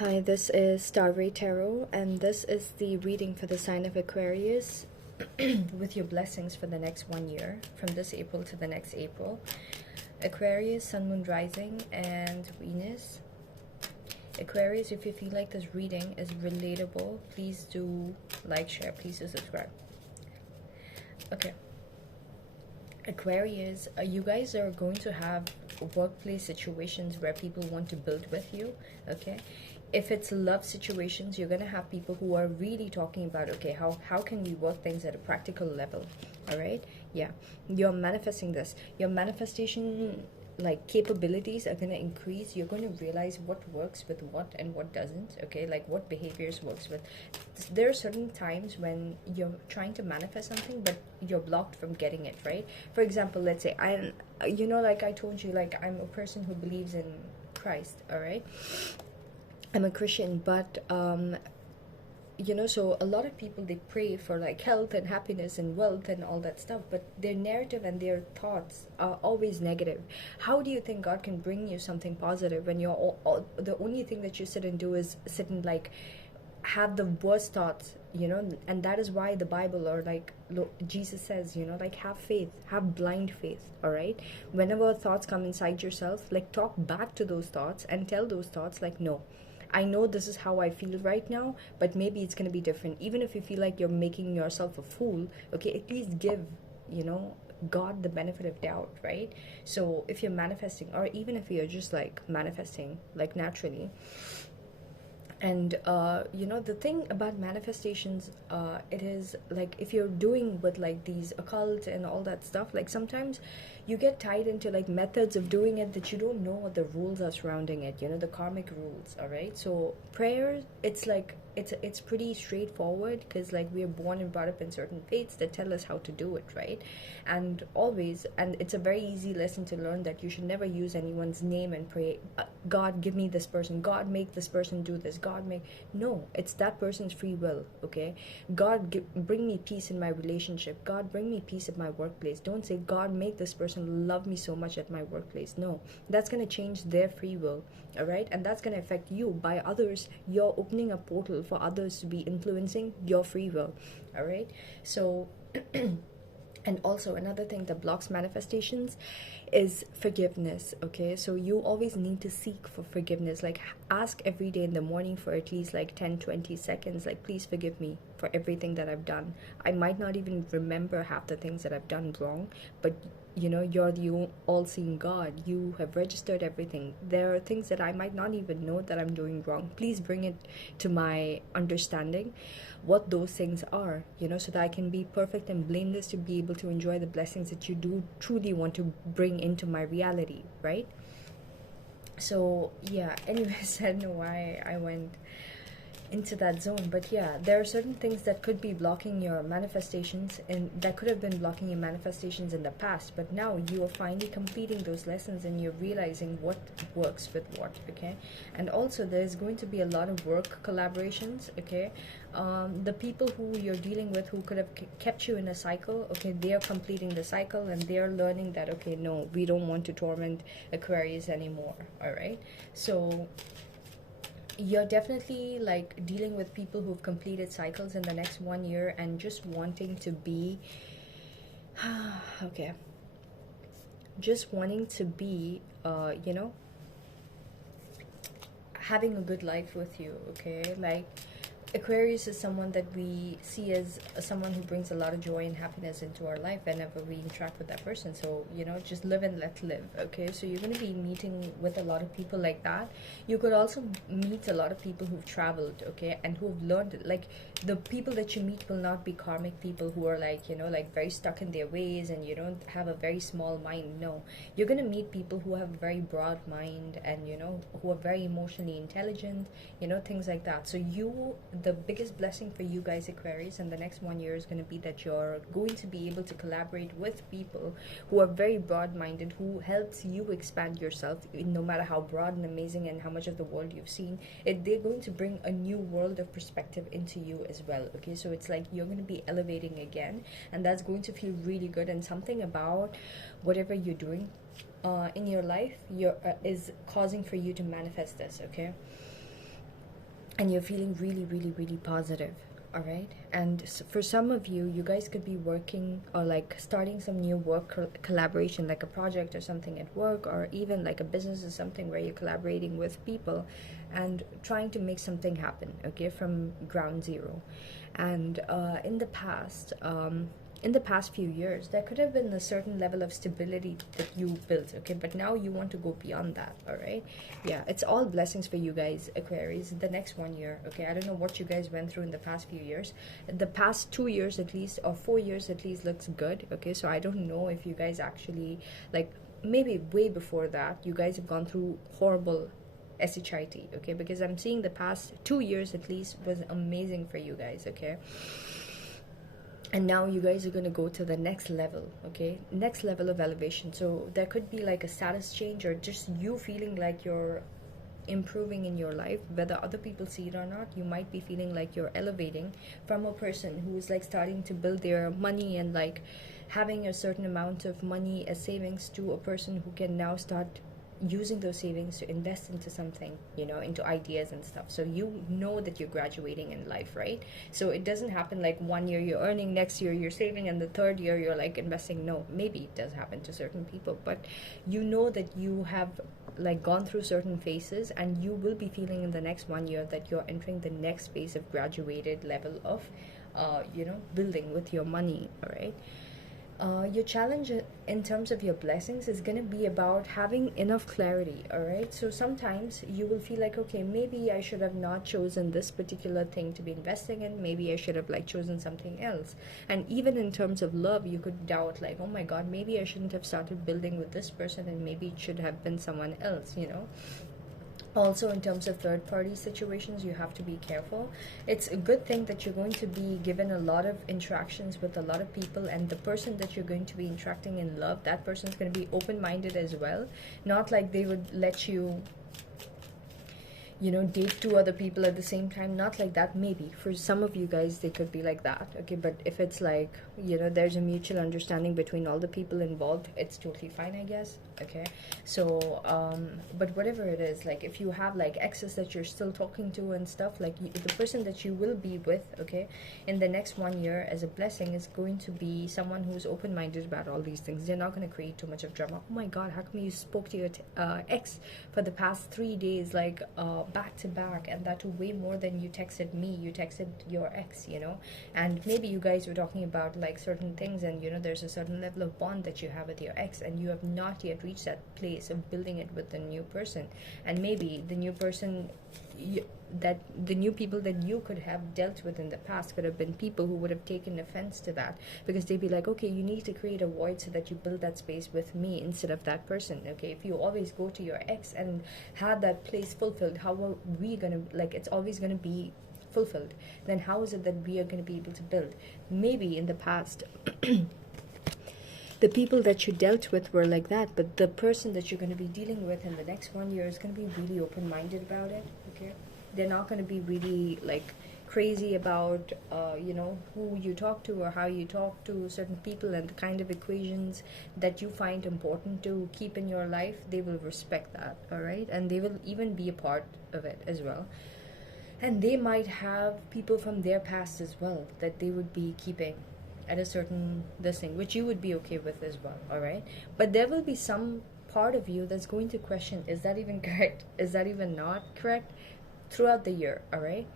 Hi, this is Starray Tarot, and this is the reading for the sign of Aquarius with your blessings for the next 1 year, from this April to the next April. Aquarius, Sun, Moon, Rising, and Venus. Aquarius, if you feel like this reading is relatable, please do like, share, please do subscribe. Okay. Aquarius, you guys are going to have workplace situations where people want to build with you, okay? If it's love situations, you're going to have people who are really talking about, okay, how can we work things at a practical level, all right? Yeah, you're manifesting this. Your manifestation like capabilities are going to increase. You're going to realize what works with what and what doesn't, okay? Like what behaviors works with. There are certain times when you're trying to manifest something but you're blocked from getting it, right? For example, let's say like I told you, like I'm a person who believes in Christ, all right? I'm a Christian, but so a lot of people, they pray for like health and happiness and wealth and all that stuff, but their narrative and their thoughts are always negative. How do you think God can bring you something positive when the only thing that you sit and do is sit and like have the worst thoughts, and that is why the Bible, or like Jesus says, like have faith, have blind faith, all right? Whenever thoughts come inside yourself, like talk back to those thoughts and tell those thoughts like, no, I know this is how I feel right now, but maybe it's going to be different. Even if you feel like you're making yourself a fool, okay, at least give, God the benefit of doubt, right? So if you're manifesting, or even if you're just like manifesting like naturally, and the thing about manifestations, it is like if you're doing with like these occult and all that stuff, like sometimes you get tied into like methods of doing it that you don't know what the rules are surrounding it, the karmic rules, all right? So prayer, it's like it's pretty straightforward, because like we are born and brought up in certain faiths that tell us how to do it, right? And it's a very easy lesson to learn that you should never use anyone's name and pray, God give me this person, God make this person do this, no, it's that person's free will, okay? Bring me peace in my relationship, God bring me peace at my workplace. Don't say, God make this person love me so much at my workplace. No, that's going to change their free will, all right? And that's going to affect you. By others, you're opening a portal for others to be influencing your free will, all right? So and also another thing that blocks manifestations is forgiveness, okay? So you always need to seek for forgiveness. Like ask every day in the morning for at least like 10-20 seconds, like please forgive me for everything that I've done. I might not even remember half the things that I've done wrong, but you're the all-seeing God. You have registered everything. There are things that I might not even know that I'm doing wrong. Please bring it to my understanding what those things are, so that I can be perfect and blameless to be able to enjoy the blessings that you do truly want to bring into my reality, right? So yeah, anyways, I don't know why I went into that zone, but yeah, there are certain things that could be blocking your manifestations, and that could have been blocking your manifestations in the past, but now you are finally completing those lessons and you're realizing what works with what, okay? And also there's going to be a lot of work collaborations, okay? The people who you're dealing with, who could have kept you in a cycle, okay, they are completing the cycle and they are learning that, okay, no, we don't want to torment Aquarius anymore, all right? So you're definitely like dealing with people who've completed cycles in the next 1 year and just wanting to be okay, just wanting to be having a good life with you, okay? Like Aquarius is someone that we see as someone who brings a lot of joy and happiness into our life whenever we interact with that person. So, just live and let live, okay? So you're going to be meeting with a lot of people like that. You could also meet a lot of people who've traveled, okay, and who've learned. Like, the people that you meet will not be karmic people who are like, like very stuck in their ways and have a very small mind. No, you're going to meet people who have a very broad mind and, who are very emotionally intelligent, things like that. So the biggest blessing for you guys, Aquarius, in the next 1 year is going to be that you're going to be able to collaborate with people who are very broad-minded, who helps you expand yourself, no matter how broad and amazing and how much of the world you've seen. They're going to bring a new world of perspective into you as well, okay? So it's like you're going to be elevating again, and that's going to feel really good. And something about whatever you're doing in your life is causing for you to manifest this, okay? and you're feeling really, really, really positive. All right. And for some of you, you guys could be working or like starting some new work collaboration, like a project or something at work, or even like a business or something where you're collaborating with people and trying to make something happen, okay, from ground zero. And in the past few years, there could have been a certain level of stability that you built, okay, but now you want to go beyond that. All right. Yeah, it's all blessings for you guys, Aquarius, the next 1 year. Okay, I don't know what you guys went through in the past few years. The past 2 years at least, or 4 years at least, looks good. Okay, so I don't know if you guys actually, like, maybe way before that you guys have gone through horrible shit, okay, because I'm seeing the past 2 years at least was amazing for you guys. Okay, and now you guys are going to go to the next level, okay, next level of elevation. So there could be like a status change, or just you feeling like you're improving in your life, whether other people see it or not. You might be feeling like you're elevating from a person who's like starting to build their money and like having a certain amount of money as savings, to a person who can now start using those savings to invest into something, you know, into ideas and stuff. So you know that you're graduating in life, right? So it doesn't happen like 1 year you're earning, next year you're saving, and the third year you're like investing. No, maybe it does happen to certain people, but you know that you have like gone through certain phases, and you will be feeling in the next 1 year that you're entering the next phase of graduated level of building with your money. All right. Your challenge in terms of your blessings is going to be about having enough clarity. All right, so sometimes you will feel like, okay, maybe I should have not chosen this particular thing to be investing in, maybe I should have like chosen something else. And even in terms of love, you could doubt like, oh my god, maybe I shouldn't have started building with this person, and maybe it should have been someone else, you know. Also, in terms of third party situations, you have to be careful. It's a good thing that you're going to be given a lot of interactions with a lot of people, and the person that you're going to be interacting in love, that person's going to be open minded as well. Not like they would let you, you know, date two other people at the same time. Not like that. Maybe for some of you guys they could be like that, okay, but if it's like, you know, there's a mutual understanding between all the people involved, it's totally fine, I guess. Okay, so but whatever it is, like if you have like exes that you're still talking to and stuff, like the person that you will be with, okay, in the next 1 year as a blessing is going to be someone who's open-minded about all these things. They're not going to create too much of drama. Oh my god, how come you spoke to your ex for the past 3 days, like back to back, and that way more than you texted me, you texted your ex, you know. And maybe you guys were talking about like certain things, and you know, there's a certain level of bond that you have with your ex, and you have not yet reach that place of building it with the new person. And maybe the new person, that the new people that you could have dealt with in the past could have been people who would have taken offense to that, because they'd be like, okay, you need to create a void so that you build that space with me instead of that person. Okay, if you always go to your ex and have that place fulfilled, how are we gonna, like, it's always gonna be fulfilled, then how is it that we are going to be able to build? Maybe in the past the people that you dealt with were like that, but the person that you're going to be dealing with in the next 1 year is going to be really open-minded about it. Okay, they're not going to be really like crazy about who you talk to or how you talk to certain people, and the kind of equations that you find important to keep in your life. They will respect that. All right, and they will even be a part of it as well. And they might have people from their past as well that they would be keeping at a certain this thing, which you would be okay with as well. All right, but there will be some part of you that's going to question, is that even correct, is that even not correct, throughout the year. All right,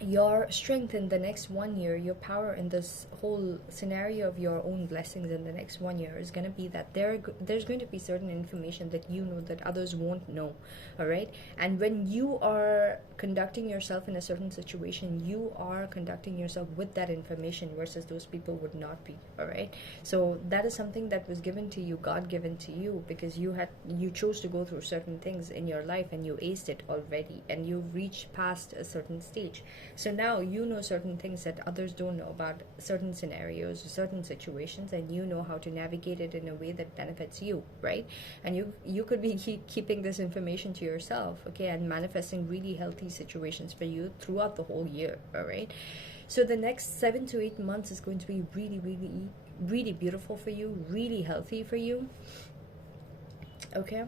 your strength in the next 1 year, your power in this whole scenario of your own blessings in the next 1 year is going to be that there's going to be certain information that you know that others won't know. All right, and when you are conducting yourself in a certain situation, you are conducting yourself with that information, versus those people would not be. All right, so that is something that was given to you, God given to you, because you chose to go through certain things in your life, and you aced it already, and you reached past a certain stage. So now you know certain things that others don't know about certain scenarios, certain situations, and you know how to navigate it in a way that benefits you, right? And you could be keeping this information to yourself, okay, and manifesting really healthy situations for you throughout the whole year. All right, so the next 7 to 8 months is going to be really, really, really beautiful for you, really healthy for you. Okay.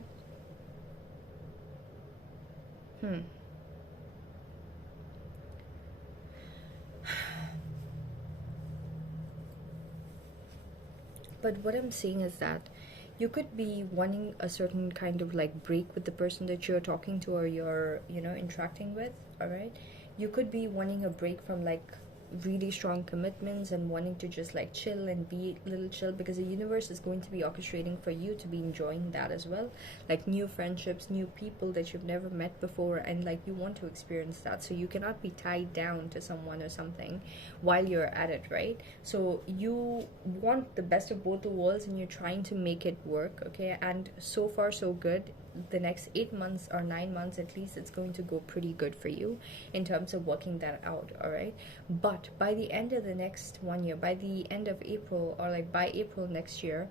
But what I'm saying is that you could be wanting a certain kind of like break with the person that you're talking to or you're, interacting with, all right? You could be wanting a break from like really strong commitments and wanting to just like chill and be a little chill, because the universe is going to be orchestrating for you to be enjoying that as well, like new friendships, new people that you've never met before, and like you want to experience that. So you cannot be tied down to someone or something while you're at it, right? So you want the best of both the worlds and you're trying to make it work, okay? And so far so good. The next 8 months or 9 months at least, it's going to go pretty good for you in terms of working that out, all right? But by the end of the next 1 year, by the end of April, or like by April next year,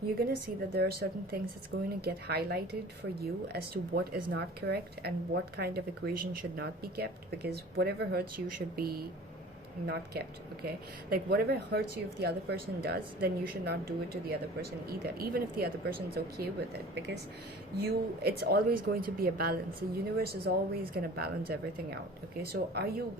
you're going to see that there are certain things that's going to get highlighted for you as to what is not correct and what kind of equation should not be kept, because whatever hurts you should be not kept, okay? Like whatever hurts you, if the other person does, then you should not do it to the other person either, even if the other person's okay with it, because it's always going to be a balance. The universe is always going to balance everything out, okay? So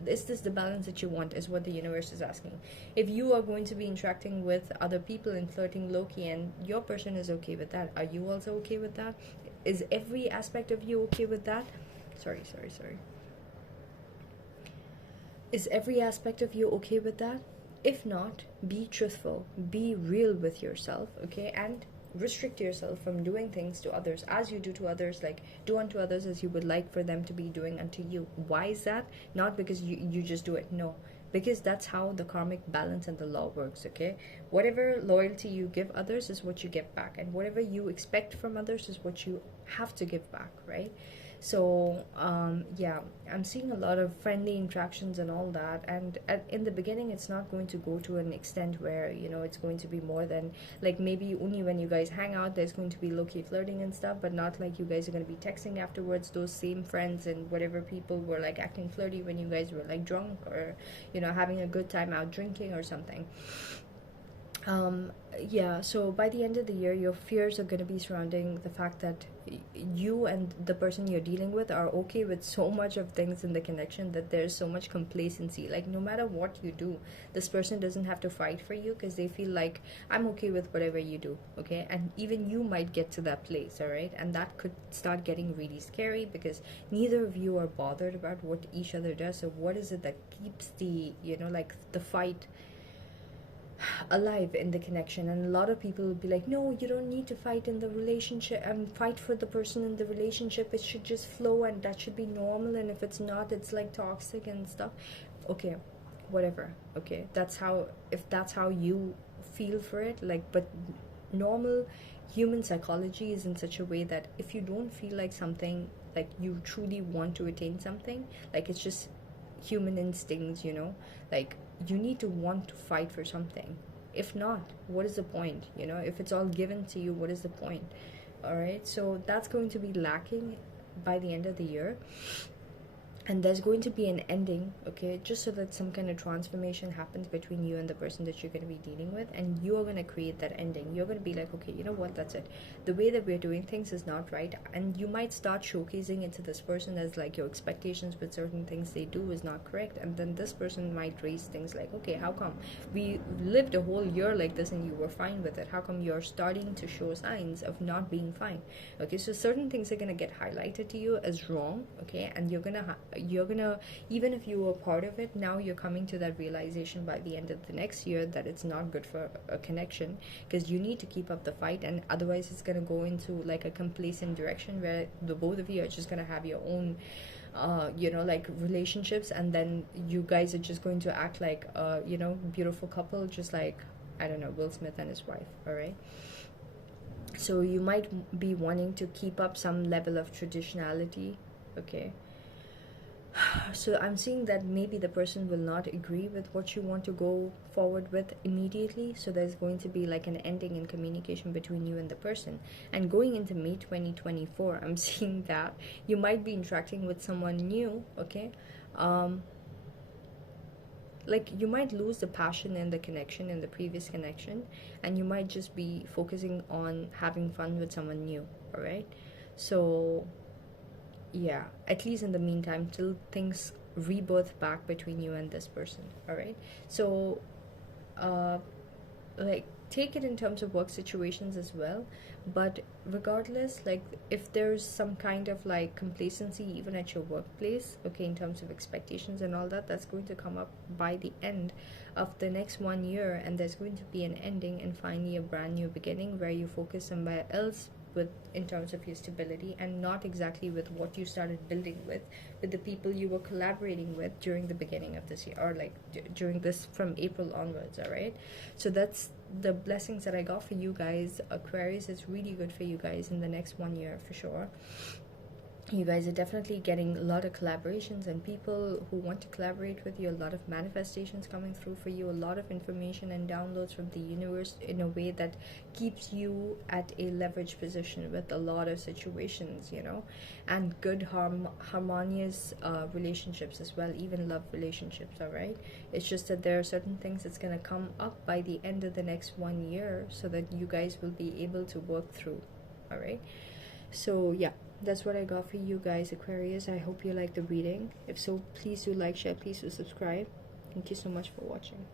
is this the balance that you want, is what the universe is asking. If you are going to be interacting with other people and flirting low-key and your person is okay with that, are you also okay with that? Is every aspect of you okay with that? Sorry. Is every aspect of you okay with that? If not, be truthful, be real with yourself, okay? And restrict yourself from doing things to others as you do to others, like do unto others as you would like for them to be doing unto you. Why is that? Not because you just do it, no. Because that's how the karmic balance and the law works, okay? Whatever loyalty you give others is what you get back, and whatever you expect from others is what you have to give back, right? So yeah, I'm seeing a lot of friendly interactions and all that, and in the beginning it's not going to go to an extent where it's going to be more than like maybe only when you guys hang out there's going to be low-key flirting and stuff, but not like you guys are going to be texting afterwards. Those same friends and whatever people were like acting flirty when you guys were like drunk or having a good time out drinking or something. Yeah, so by the end of the year, your fears are going to be surrounding the fact that you and the person you're dealing with are okay with so much of things in the connection that there's so much complacency. Like, no matter what you do, this person doesn't have to fight for you because they feel like, I'm okay with whatever you do, okay? And even you might get to that place, all right? And that could start getting really scary because neither of you are bothered about what each other does. So what is it that keeps the, like the fight alive in the connection? And a lot of people will be like, no, you don't need to fight in the relationship and fight for the person in the relationship. It should just flow and that should be normal, and if it's not, it's like toxic and stuff. Okay, whatever, okay, if that's how you feel for it, like, but normal human psychology is in such a way that if you don't feel like something, like you truly want to attain something, like it's just human instincts, like you need to want to fight for something. If not, what is the point? If it's all given to you, what is the point? All right, so that's going to be lacking by the end of the year, and there's going to be an ending, okay, just so that some kind of transformation happens between you and the person that you're going to be dealing with, and you are going to create that ending. You're going to be like, okay, you know what, that's it, the way that we're doing things is not right, and you might start showcasing it to this person as like your expectations with certain things they do is not correct, and then this person might raise things like, okay, how come we lived a whole year like this and you were fine with it? How come you're starting to show signs of not being fine? Okay, so certain things are going to get highlighted to you as wrong, okay, and you're gonna even if you were part of it, now you're coming to that realization by the end of the next year that it's not good for a connection, because you need to keep up the fight, and otherwise it's going to go into like a complacent direction where the both of you are just going to have your own like relationships, and then you guys are just going to act like beautiful couple, just like, I don't know, Will Smith and his wife. All right, so you might be wanting to keep up some level of traditionality, okay? So I'm seeing that maybe the person will not agree with what you want to go forward with immediately, so there's going to be like an ending in communication between you and the person. And going into May 2024, I'm seeing that you might be interacting with someone new, okay? Like you might lose the passion and the connection in the previous connection, and you might just be focusing on having fun with someone new, all right? So yeah, at least in the meantime, till things rebirth back between you and this person, all right? So like take it in terms of work situations as well. But regardless, like if there's some kind of like complacency even at your workplace, okay, in terms of expectations and all that, that's going to come up by the end of the next 1 year, and there's going to be an ending and finally a brand new beginning where you focus somewhere else with, in terms of your stability, and not exactly with what you started building with the people you were collaborating with during the beginning of this year, or like during this from April onwards. All right, so that's the blessings that I got for you guys. Aquarius is really good for you guys in the next 1 year for sure. You guys are definitely getting a lot of collaborations and people who want to collaborate with you, a lot of manifestations coming through for you, a lot of information and downloads from the universe in a way that keeps you at a leverage position with a lot of situations, you know, and good harmonious relationships as well, even love relationships. All right, it's just that there are certain things that's going to come up by the end of the next 1 year so that you guys will be able to work through. All right, so yeah, that's what I got for you guys, Aquarius. I hope you like the reading. If so, please do like, share, please do subscribe. Thank you so much for watching.